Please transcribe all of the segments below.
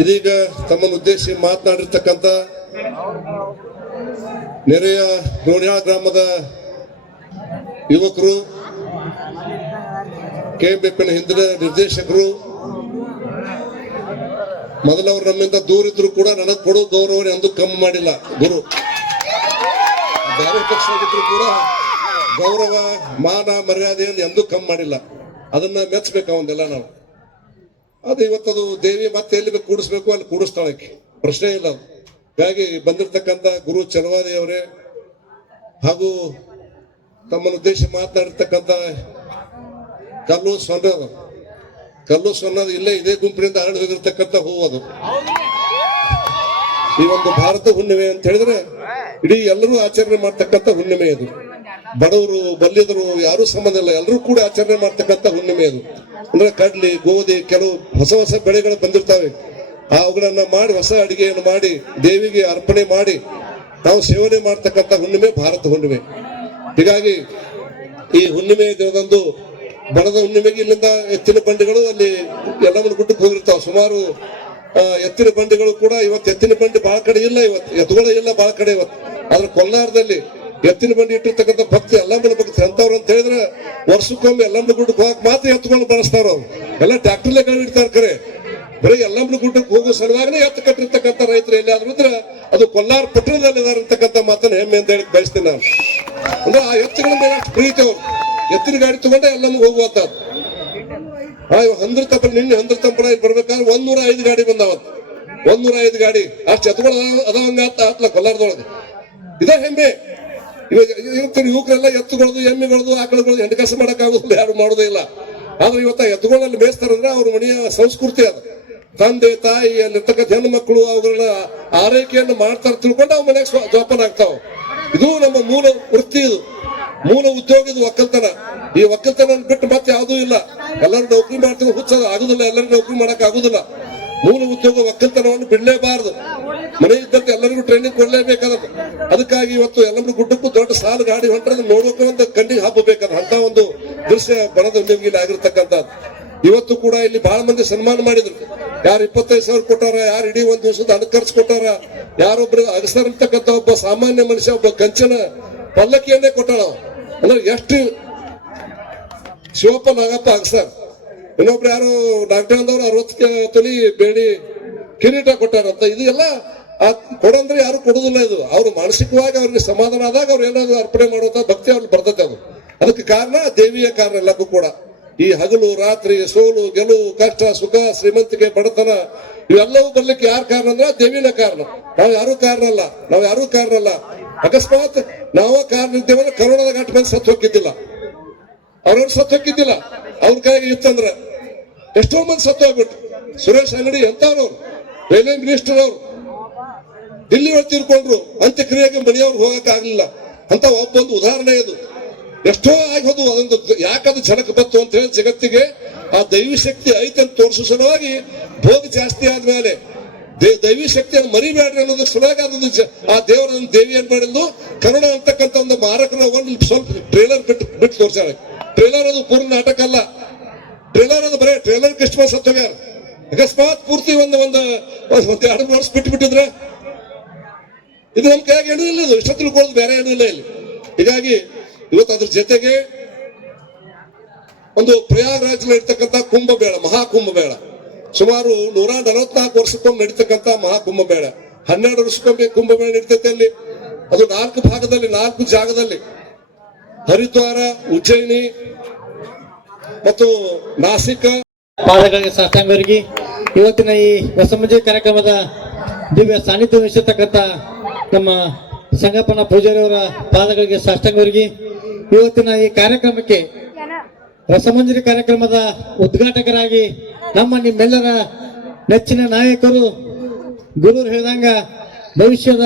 ಇದೀಗ ತಮ್ಮನ್ನು ಉದ್ದೇಶಿಸಿ ಮಾತನಾಡಿರ್ತಕ್ಕಂಥ ನೆರೆಯ ಗೋಣ್ಯಾಳ ಗ್ರಾಮದ ಯುವಕರು, ಕೆಎಂಎಫ್ನ ಹಿಂದಿನ ನಿರ್ದೇಶಕರು, ಮೊದಲವರು ನಮ್ಮಿಂದ ದೂರ ಇದ್ರು ಕೂಡ ನನಗೆ ಕೊಡೋ ಗೌರವ ಎಂದು ಕಮ್ಮಿ ಮಾಡಿಲ್ಲ. ಗುರು ಬೇರೆ ಪಕ್ಷ ಆಗಿದ್ರು ಕೂಡ ಗೌರವ, ಮಾನ, ಮರ್ಯಾದೆಯನ್ನು ಎಂದೂ ಕಮ್ಮಿ ಮಾಡಿಲ್ಲ. ಅದನ್ನ ಮೆಚ್ಚಬೇಕು ಅವಂದೆಲ್ಲ ನಾವು. ಅದು ಇವತ್ತದು ದೇವಿ ಮತ್ತೆ ಎಲ್ಲಿ ಕೂಡಿಸ್ಬೇಕು ಅಲ್ಲಿ ಕೂಡಿಸ್ತಾಳಕ್ಕೆ, ಪ್ರಶ್ನೆ ಇಲ್ಲ. ಹಾಗಾಗಿ ಬಂದಿರತಕ್ಕಂಥ ಗುರು ಚಲವಾದಿ ಅವರೇ ಹಾಗೂ ತಮ್ಮನ್ನು ಉದ್ದೇಶ ಮಾತನಾಡಿರ್ತಕ್ಕಂಥ ಕಲ್ಲು ಸೊನ್ನದ ಇಲ್ಲೇ ಇದೇ ಗುಂಪಿನಿಂದ ಹರಡಿ ಹೋಗಿರ್ತಕ್ಕಂಥ ಹೂವು ಅದು. ಈ ಒಂದು ಭಾರತ ಹುಣ್ಣಿಮೆ ಅಂತ ಹೇಳಿದ್ರೆ ಇಡೀ ಎಲ್ಲರೂ ಆಚರಣೆ ಮಾಡ್ತಕ್ಕಂಥ ಹುಣ್ಣಿಮೆ ಅದು. ಬಡವರು ಬಲ್ಲಿದರು ಯಾರೂ ಸಂಬಂಧ ಇಲ್ಲ, ಎಲ್ಲರೂ ಕೂಡ ಆಚರಣೆ ಮಾಡ್ತಕ್ಕಂಥ ಹುಣ್ಣಿಮೆ ಅದು. ಅಂದ್ರೆ ಕಡ್ಲಿ, ಗೋಧಿ, ಕೆಲವು ಹೊಸ ಹೊಸ ಬೆಳೆಗಳು ಬಂದಿರ್ತಾವೆ, ಅವುಗಳನ್ನ ಮಾಡಿ ಹೊಸ ಅಡಿಗೆಯನ್ನು ಮಾಡಿ ದೇವಿಗೆ ಅರ್ಪಣೆ ಮಾಡಿ ನಾವು ಸೇವನೆ ಮಾಡ್ತಕ್ಕಂಥ ಹುಣ್ಣಿಮೆ ಭಾರತ ಹುಣ್ಣಿಮೆ. ಹೀಗಾಗಿ ಈ ಹುಣ್ಣಿಮೆ ದಿನದಂದು ಬಣದ ಹುಣ್ಣಿಮೆಗೆ ಇಲ್ಲಿಂದ ಎತ್ತಿನ ಬಂಡಿಗಳು ಅಲ್ಲಿ ಎಲ್ಲಮ್ಮನ ಗುಡ್ಡಕ್ಕೆ ಹೋಗಿರ್ತಾವ. ಸುಮಾರು ಎತ್ತಿನ ಬಂಡಿಗಳು ಕೂಡ ಇವತ್ತು ಎತ್ತಿನ ಬಂಡಿ ಬಹಳ ಕಡೆ ಇಲ್ಲ, ಇವತ್ತು ಎತ್ತುಗಳ ಇಲ್ಲ ಬಹಳ ಕಡೆ. ಇವತ್ತು ಆದ್ರೆ ಕೊಲ್ಲಾರದಲ್ಲಿ ಎತ್ತಿನ ಬಂಡಿ ಇಟ್ಟಿರ್ತಕ್ಕಂಥ ಭಕ್ತಿ ಎಲ್ಲಮ್ಮನ ಭಕ್ತಿ ಅಂತವ್ರು ಅಂತ ಹೇಳಿದ್ರೆ ವರ್ಷಕ್ಕೊಮ್ಮೆ ಎಲ್ಲಮ್ಮನ ಗುಡ್ಡಕ್ಕೆ ಹೋಗಕ್ ಮಾತ್ರ ಎತ್ತುಗಳು ಬಳಸ್ತಾರ. ಅವ್ರು ಎಲ್ಲ ಟ್ರ್ಯಾಕ್ಟರ್ಲೆ ಇಡ್ತಾರೆ. ಕರೆ ಬರೀ ಎಲ್ಲಮ್ಮನ ಗುಡ್ಡಕ್ಕೆ ಹೋಗೋ ಸಲುವಾಗಿನೇ ಎತ್ತು ಕಟ್ಟಿರ್ತಕ್ಕಂಥ ರೈತರು ಎಲ್ಲಿಯಾದ್ರು ಇದ್ರೆ ಅದು ಕೊಲ್ಲಾರ ಪಟ್ಟಣದಲ್ಲಿ ಇದಾರೆ ಅಂತಕ್ಕಂಥ ಮಾತನ್ನ ಹೆಮ್ಮೆ ಅಂತ ಹೇಳಿ ಬಯಸ್ತೀನಿ ನಾನು. ಅಂದ್ರೆ ಆ ಎತ್ತುಗಳ ಮೇಲೆ ಅಷ್ಟು ಪ್ರೀತಿ ಅವ್ರು. ಎತ್ತಿನ ಗಾಡಿ ತಗೊಂಡೆ ಎಲ್ಲಮ್ಗೆ ಹೋಗುವಂತದ್ದು. ನಿನ್ನೆ ಹಂದ್ರ ತಂಪನ ಬರ್ಬೇಕಾದ್ರೆ 105 ಗಾಡಿ ಬಂದಾವತ್ತು. 105 ಗಾಡಿ ಅಷ್ಟು ಎತ್ತುಗಳು ಅದಾವಂಗ ಆತ್ಲ ಕೊಲ್ಲಾರದೊಳಗೆ. ಇದೇ ಹೆಮ್ಮೆ. ಇವತ್ತಿನ ಯುವಕರೆಲ್ಲ ಎತ್ತುಗಳದು, ಎಮ್ಮೆಗಳದು, ಆಕಳುಗಳದು ಹೆಂಡು ಕೆಲಸ ಮಾಡಕ್ ಆಗೋದಿಲ್ಲ, ಯಾರು ಮಾಡೋದೇ ಇಲ್ಲ. ಆದ್ರೆ ಇವತ್ತ ಎತ್ತುಗಳಲ್ಲಿ ಮೇಯಿಸ್ತಾರಂದ್ರೆ ಅವ್ರ ಮನೆಯ ಸಂಸ್ಕೃತಿ ಅದು. ತಂದೆ ತಾಯಿ ಅಲ್ಲಿರ್ತಕ್ಕಂಥ ಹೆಣ್ಣು ಮಕ್ಕಳು ಅವುಗಳ ಆರೈಕೆಯನ್ನು ಮಾಡ್ತಾರೆ ತಿಳ್ಕೊಂಡು ಅವ್ ಮನೆಗೆ ಜೋಪಾನ ಆಗ್ತಾವ. ಇದು ನಮ್ಮ ಮೂಲ ವೃತ್ತಿ, ಇದು ಮೂಲ ಉದ್ಯೋಗ, ಇದು ಒಕ್ಕಲ್ತನ. ಈ ಒಕ್ಕಲ್ತನ ಬಿಟ್ಟು ಮತ್ತೆ ಯಾವುದೂ ಇಲ್ಲ. ಎಲ್ಲರೂ ನೌಕರಿ ಮಾಡ್ತೀವಿ, ಹುಚ್ಚದ ಆಗುದಿಲ್ಲ, ಎಲ್ಲರಿಗೂ ನೌಕರಿ ಮಾಡಕ್ ಆಗುದಿಲ್ಲ. ಮೂಲ ಉದ್ಯೋಗ ಒಕ್ಕಲ್ತನವನ್ನು ಬಿಡಲೇಬಾರದು. ಮನೆ ಇದ್ದಂತೆ ಎಲ್ಲರಿಗೂ ಟ್ರೈನಿಂಗ್ ಕೊಡಲೇಬೇಕಾದದ್ದು. ಅದಕ್ಕಾಗಿ ಇವತ್ತು ಎಲ್ಲರೂ ಗುಡ್ಡಕ್ಕೂ ದೊಡ್ಡ ಸಾಲು ಗಾಡಿ ಹೊಂಟ್ರೆ ನೋಡೋಕೆ ಒಂದು ಕಣ್ಣಿಗೆ ಹಬ್ಬಬೇಕಾದ ಅಂತ ಒಂದು ದೃಶ್ಯ ಬಣದ ಹುಣ್ಣಿಮೆಗೆ ಆಗಿರ್ತಕ್ಕಂಥದ್ದು. ಇವತ್ತು ಕೂಡ ಇಲ್ಲಿ ಬಹಳ ಮಂದಿ ಸನ್ಮಾನ ಮಾಡಿದ್ರು. ಯಾರು 25,000 ಕೊಟ್ಟಾರ, ಯಾರು ಇಡೀ ಒಂದು ದಿವಸದ ಹಣ ಖರ್ಚು ಕೊಟ್ಟಾರ, ಯಾರೊಬ್ರು ಅಗಸರ್ ಅಂತಕ್ಕಂಥ ಒಬ್ಬ ಸಾಮಾನ್ಯ ಮನುಷ್ಯ ಒಬ್ಬ ಕಂಚನ ಪಲ್ಲಕ್ಕಿಯನ್ನೇ ಕೊಟ್ಟಾಳ. ಅಂದ್ರೆ ಎಷ್ಟು ಶಿವಪ್ಪ ನಾಗಪ್ಪ ಅಗಸರ್. ಇನ್ನೊಬ್ರು ಯಾರು ಡಾಕ್ಟರ್ ಅಂದವ್ರು 60 ತೊಲಿ ಬೇಡಿ ಕಿರೀಟ ಕೊಟ್ಟಾರಂತ. ಇದು ಎಲ್ಲ ಕೊಡಂದ್ರೆ ಯಾರು ಕೊಡುದಿಲ್ಲ. ಇದು ಅವ್ರು ಮಾನಸಿಕವಾಗಿ ಅವ್ರಿಗೆ ಸಮಾಧಾನ ಆದಾಗ ಅವ್ರು ಏನಾದ್ರು ಅರ್ಪಣೆ ಮಾಡುವಂತ ಭಕ್ತಿ ಅವ್ರಿಗೆ ಬರ್ತದೆ. ಅದು ಅದಕ್ಕೆ ಕಾರಣ ದೇವಿಯ ಕಾರಣ ಎಲ್ಲಕ್ಕೂ ಕೂಡ. ಈ ಹಗಲು ರಾತ್ರಿ, ಸೋಲು ಗೆಲುವು, ಕಷ್ಟ ಸುಖ, ಶ್ರೀಮಂತಿಕೆ, ಬಡತನ ಇವೆಲ್ಲವೂ ಬರ್ಲಿಕ್ಕೆ ಯಾರು ಕಾರಣ ಅಂದ್ರೆ ದೇವಿನ ಕಾರಣ. ನಾವು ಯಾರೂ ಕಾರಣ ಅಲ್ಲ. ಅಕಸ್ಮಾತ್ ನಾವ ಕಾರಣ ಇದ್ದೇವೆ, ಕರೋನಾದ ಗಂಟು ಮಂದಿ ಸತ್ತು ಹೋಗಿದ್ದಿಲ್ಲ, ಅವ್ರವ್ರು ಸತ್ತು ಹೋಗಿದ್ದಿಲ್ಲ. ಅವ್ರ ಕೈಗೆ ಇತ್ತಂದ್ರೆ ಎಷ್ಟೋ ಮಂದಿ ಸತ್ತು ಹೋಗ್ಬಿಟ್ಟು. ಸುರೇಶ್ ಅಂಗಡಿ ಎಂತವ್ರು, ರೈಲ್ವೆ ಮಿನಿಸ್ಟರ್ ಅವರು ದಿಲ್ಲಿ ಒಳಗೆ ತೀರ್ಕೊಂಡ್ರು. ಅಂತ್ಯಕ್ರಿಯೆಗೆ ಮನೆಯವ್ರು ಹೋಗಕ್ ಆಗ್ಲಿಲ್ಲ ಅಂತ ಒಬ್ಬೊಂದು ಉದಾಹರಣೆ. ಇದು ಎಷ್ಟೋ ಆಗೋದು. ಅದೊಂದು ಯಾಕದು ಜನಕ್ಕೆ ಬತ್ತು ಅಂತ ಹೇಳಿ ಜಗತ್ತಿಗೆ ಆ ದೈವಿ ಶಕ್ತಿ ಐತೆ ಅಂತ ತೋರಿಸೋ ಸಲುವಾಗಿ ಭೋಗ ಜಾಸ್ತಿ ಆದ್ಮೇಲೆ ದೈವಿ ಶಕ್ತಿಯನ್ನು ಮರಿಬೇಡ್ರಿ ಅನ್ನೋದು ಸಲುವಾಗಿ ಅದೊಂದು ಆ ದೇವರನ್ನು ದೇವಿ ಏನ್ ಮಾಡಿದ್ದು, ಕನ್ನಡ ಅಂತಕ್ಕಂಥ ಒಂದು ಮಾರಕನ ಒಂದು ಸ್ವಲ್ಪ ಟ್ರೇಲರ್ ಬಿಟ್ಟು ತೋರಿಸಾಳೆ. ಟ್ರೇಲರ್ ಅದು ಪೂರ್ಣ ನಾಟಕ ಅಲ್ಲ. ಟ್ರೇಲರ್ ಅದು ಬರೇ ಟ್ರೇಲರ್ ಎಷ್ಟು ಮಂದಿ ಸತ್ತೋಗ್ಯಾರ. ಅಕಸ್ಮಾತ್ ಪೂರ್ತಿ ಒಂದು 2 ವರ್ಷ ಬಿಟ್ಟಿದ್ರೆ ಇದು ನಮ್ ಕೈಯಾಗ ಏನೂ ಇಲ್ಲ. ಇದು ಇಷ್ಟ ತಿಳ್ಕೊಳ್ಳೋದು ಬೇರೆ ಏನೂ ಇಲ್ಲ ಇಲ್ಲಿ. ಹೀಗಾಗಿ ಇವತ್ತು ಅದ್ರ ಜೊತೆಗೆ ಒಂದು ಪ್ರಯಾಗ್ರಾಜ್ನಲ್ಲಿ ಇರ್ತಕ್ಕಂಥ ಕುಂಭಮೇಳ, ಮಹಾಕುಂಭಮೇಳ, ಸುಮಾರು 144 ವರ್ಷಕ್ಕೊಮ್ಮೆ ನಡೀತಕ್ಕಂಥ ಮಹಾಕುಂಭಮೇಳ. 12 ವರ್ಷಕ್ಕೊಮ್ಮೆ ಕುಂಭಮೇಳ ನಡೀತೈತೆ ಅಲ್ಲಿ. ಅದು 4 ಭಾಗದಲ್ಲಿ, 4 ಜಾಗದಲ್ಲಿ, ಹರಿದ್ವಾರ, ಉಜ್ಜಯಿನಿ ಮತ್ತು ನಾಸಿಕ. ಪಾದಗಳಿಗೆ ಸಾಷ್ಟಾಂಗರಿಗೆ ಇವತ್ತಿನ ಈ ರಸಮಂಜರಿ ಕಾರ್ಯಕ್ರಮದ ದಿವ್ಯ ಸಾನ್ನಿಧ್ಯ ವಹಿಸಿರ್ತಕ್ಕಂಥ ನಮ್ಮ ಸಂಗಪ್ಪನ ಪೂಜಾರಿ ಅವರ ಪಾದಗಳಿಗೆ ಸಾಷ್ಟಾಂಗರಿಗೆ ಇವತ್ತಿನ ಈ ಕಾರ್ಯಕ್ರಮಕ್ಕೆ ರಸಮಂಜರಿ ಕಾರ್ಯಕ್ರಮದ ಉದ್ಘಾಟಕರಾಗಿ ನಿಮ್ಮೆಲ್ಲರ ನೆಚ್ಚಿನ ನಾಯಕರು, ಗುರು ಹೇಳಿದಂಗ ಭವಿಷ್ಯದ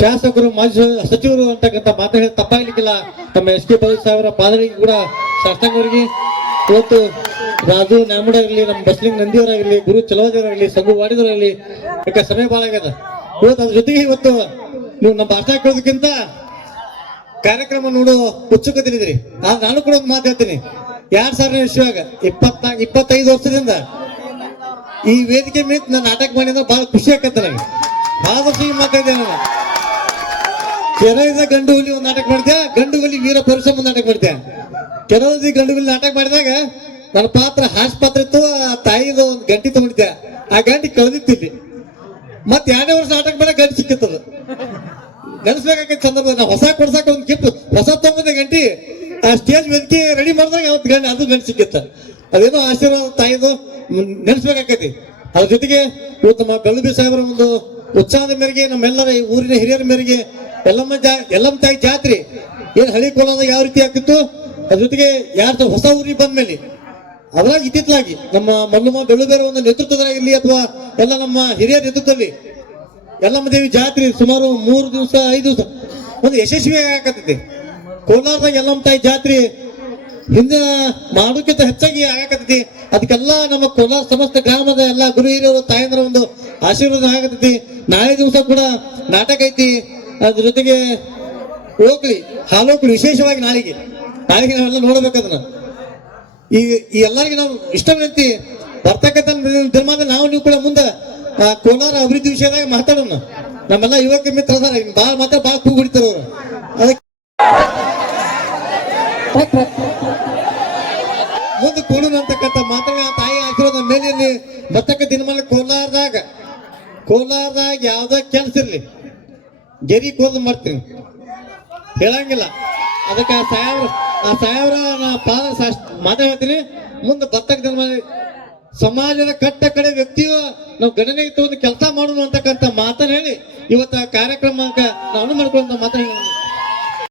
ಶಾಸಕರು, ಮಾಜಿ ಸಚಿವರು ಅಂತಕ್ಕಂಥ ಮಾತು ತಪ್ಪಾಗ್ಲಿಕ್ಕಿಲ್ಲ. ತಮ್ಮ SK ಪಾಟೀಲ್ ಸಾಹೇಬರ ಪಾದಗಳಿಗೆ ಕೂಡ ಸಾಷ್ಟಾಂಗರಿಗೆ. ಇವತ್ತು ರಾಜು ನ್ಯಾಮುಡಾಗಿರ್ಲಿ, ನಮ್ಮ ಬಸ್ಲಿಂಗ್ ನಂದಿಯವರಾಗಿರ್ಲಿ, ಗುರು ಚಲವಾದಿಯವರಾಗಿರ್ಲಿ, ಸಂಗು ವಾಡಿದವರಾಗಿರ್ಲಿ, ಯಾಕೆ ಸಮಯ ಭಾಳ ಆಗ್ಯದ. ಇವತ್ತು ಅದ್ರ ಜೊತೆಗೆ ಇವತ್ತು ನೀವು ನಮ್ಮ ಭಾಷಣ ಕೇಳೋದಕ್ಕಿಂತ ಕಾರ್ಯಕ್ರಮ ನೋಡೋ ಉತ್ಸುಕತೆ ಇದ್ರಿ. ನಾನು ಕೂಡ ಒಂದು ಮಾತು ಹೇಳ್ತೀನಿ. 2000 ಇಸ್ವಿಯಾಗ 25 ವರ್ಷದಿಂದ ಈ ವೇದಿಕೆ ಮೇಲೆ ನಾನು ನಾಟಕ ಮಾಡಿದ್ರೆ ಬಹಳ ಖುಷಿ ಆಕತ್ತ ನನಗೆ. ಬಹಳ ವರ್ಷ ಮಾತಾಡಿದೆ ನಾನು. ಕೆರಳಿದ ಗಂಡು ಹುಲಿ ಒಂದು ನಾಟಕ ಮಾಡಿದ್ದೆ, ಗಂಡು ಹುಲಿ ವೀರ ಪರಶುರಾಮ ಒಂದು ನಾಟಕ ಮಾಡಿದ್ದೆ. ಕೆರಳಿದ ಗಂಡು ಹುಲಿ ನಾಟಕ ಮಾಡಿದಾಗ ನನ್ನ ಪಾತ್ರ ಹಾಸ್ ಪಾತ್ರ ಇತ್ತು. ಆ ತಾಯಿದು ಒಂದು ಗಂಟಿ ತಗೊಂಡಿದ್ದೆ, ಆ ಗಂಟಿ ಕಳೆದಿತ್ತಿಲ್ಲಿ. ಮತ್ತೆ 2ನೇ ವರ್ಷ ನಾಟಕ ಮಾಡಿ ಗಂಟಿ ಸಿಕ್ಕಿತ್ತದ. ನೆನೆಸ್ಬೇಕಾಗಿದ್ದ ಸಂದರ್ಭ ನಾವು ಹೊಸ ಕೊಡ್ಸಾಕ ಒಂದು ಗಿಫ್ಟ್ ಹೊಸ ತಗೊಂಬಂದೆ ಗಂಟಿ. ಆ ಸ್ಟೇಜ್ ವೇದಿಕೆ ರೆಡಿ ಮಾಡಿದಾಗ ಅವತ್ತು ಅದು ಗಂಟು ಸಿಕ್ಕಿತ್ತ. ಅದೇನೋ ಆಶೀರ್ವಾದ ತಾಯಿದು ನೆನೆಸ್ಬೇಕಾಕೈತಿ. ಅದ್ರ ಜೊತೆಗೆ ಇವತ್ತು ನಮ್ಮ ಬೆಳ್ಳುಬಿ ಸಾಹೇಬರ ಒಂದು ಉತ್ಸಾಹದ ಮೇರೆಗೆ, ನಮ್ಮೆಲ್ಲರ ಈ ಊರಿನ ಹಿರಿಯರ ಮೇರೆಗೆ ಎಲ್ಲಮ್ಮ ತಾಯಿ ಜಾತ್ರೆ ಏನ್ ಹಳಿ ಕೋಲಾದಾಗ ಯಾವ ರೀತಿ ಆಗ್ತಿತ್ತು, ಅದ್ರ ಜೊತೆಗೆ ಯಾರು ಹೊಸ ಊರಿಗೆ ಬಂದ್ಮೇಲೆ ಅದ್ರಾಗ ಇತ್ತಿತ್ತಲಾಗಿ ನಮ್ಮ ಮಲ್ಲಮ್ಮ ಬೆಳ್ಳುಬೇರೆ ಒಂದು ನೇತೃತ್ವದಾಗಿರ್ಲಿ ಅಥವಾ ಎಲ್ಲ ನಮ್ಮ ಹಿರಿಯರ ನೇತೃತ್ವದಲ್ಲಿ ಎಲ್ಲಮ್ಮ ದೇವಿ ಜಾತ್ರೆ ಸುಮಾರು 3 ದಿವಸ 5 ದಿವಸ ಒಂದು ಯಶಸ್ವಿಯಾಗಿ ಆಗಕತ್ತೈತಿ. ಕೋಲಾರದಾಗ ಎಲ್ಲಮ್ಮ ತಾಯಿ ಜಾತ್ರೆ ಹಿಂದೆ ಮಾಡೋಕ್ಕಿಂತ ಹೆಚ್ಚಾಗಿ ಆಗಕತ್ತೈತಿ. ಅದಕ್ಕೆಲ್ಲ ನಮ್ಮ ಕೋಲಾರ ಸಮಸ್ತ ಗ್ರಾಮದ ಎಲ್ಲ ಗುರು ಹಿರಿಯರು ತಾಯಂದ್ರ ಒಂದು ಆಶೀರ್ವಾದ ಆಗತೈತಿ. ನಾಳೆ ದಿವಸ ಕೂಡ ನಾಟಕ ಐತಿ. ಅದ್ರ ಜೊತೆಗೆ ಓಕ್ಲಿ ಹಾಲೋಕ್ಲಿ ವಿಶೇಷವಾಗಿ ನಾಳೆಗೆ ನಾವೆಲ್ಲ ನೋಡ್ಬೇಕದನ್ನ. ಈ ಎಲ್ಲರಿಗೆ ನಾವು ಇಷ್ಟ ವಿನಂತಿ, ಬರ್ತಕ್ಕಂಥ ದಿನಮಾನದಲ್ಲಿ ನಾವು ನೀವು ಕೂಡ ಮುಂದೆ ಕೋಲಾರ ಅಭಿವೃದ್ಧಿ ವಿಷಯದಾಗ ಮಾತಾಡೋಣ. ನಮ್ಮೆಲ್ಲ ಯುವಕ ಮಿತ್ರ ಅದಾರ, ಭಾಳ ಕೂಗು ಹೊಡಿತಾರ ಅವರು. ಅದಕ್ಕೆ ಮುಂದೆ ಕೂಡೋಣ ಅಂತಕ್ಕಂಥ ಮಾತಾಡ ತಾಯಿ ಆಶೀರ್ವಾದ ಮೇಲೆಯಲ್ಲಿ ಬರ್ತಕ್ಕ ದಿನಮಾನ ಕೋಲಾರದಾಗ ಯಾವ್ದ ಕೆಲಸ ಇರ್ಲಿ ಗೆರಿ ಕೋದು ಮಾಡ್ತೀನಿ ಹೇಳಂಗಿಲ್ಲ. ಅದಕ್ಕೆ ಆ ಸಾಹೇಬ್ರ ಪಾದ ಮಾತಾಡ್ತೀನಿ. ಮುಂದೆ ಬರ್ತಕ್ಕ ದಿನಮಾನ ಸಮಾಜದ ಕಟ್ಟ ಕಡೆ ವ್ಯಕ್ತಿಯು ನಾವು ಗಣನೆಗೆ ತಗೊಂಡು ಕೆಲಸ ಮಾಡೋಣ ಅಂತಕ್ಕಂಥ ಮಾತನ್ನ ಹೇಳಿ ಇವತ್ತ ಕಾರ್ಯಕ್ರಮಕ್ಕೆ ನಾವು ಮಾಡ್ಕೊಳ್ಳೋ ಮಾತಾಡಿ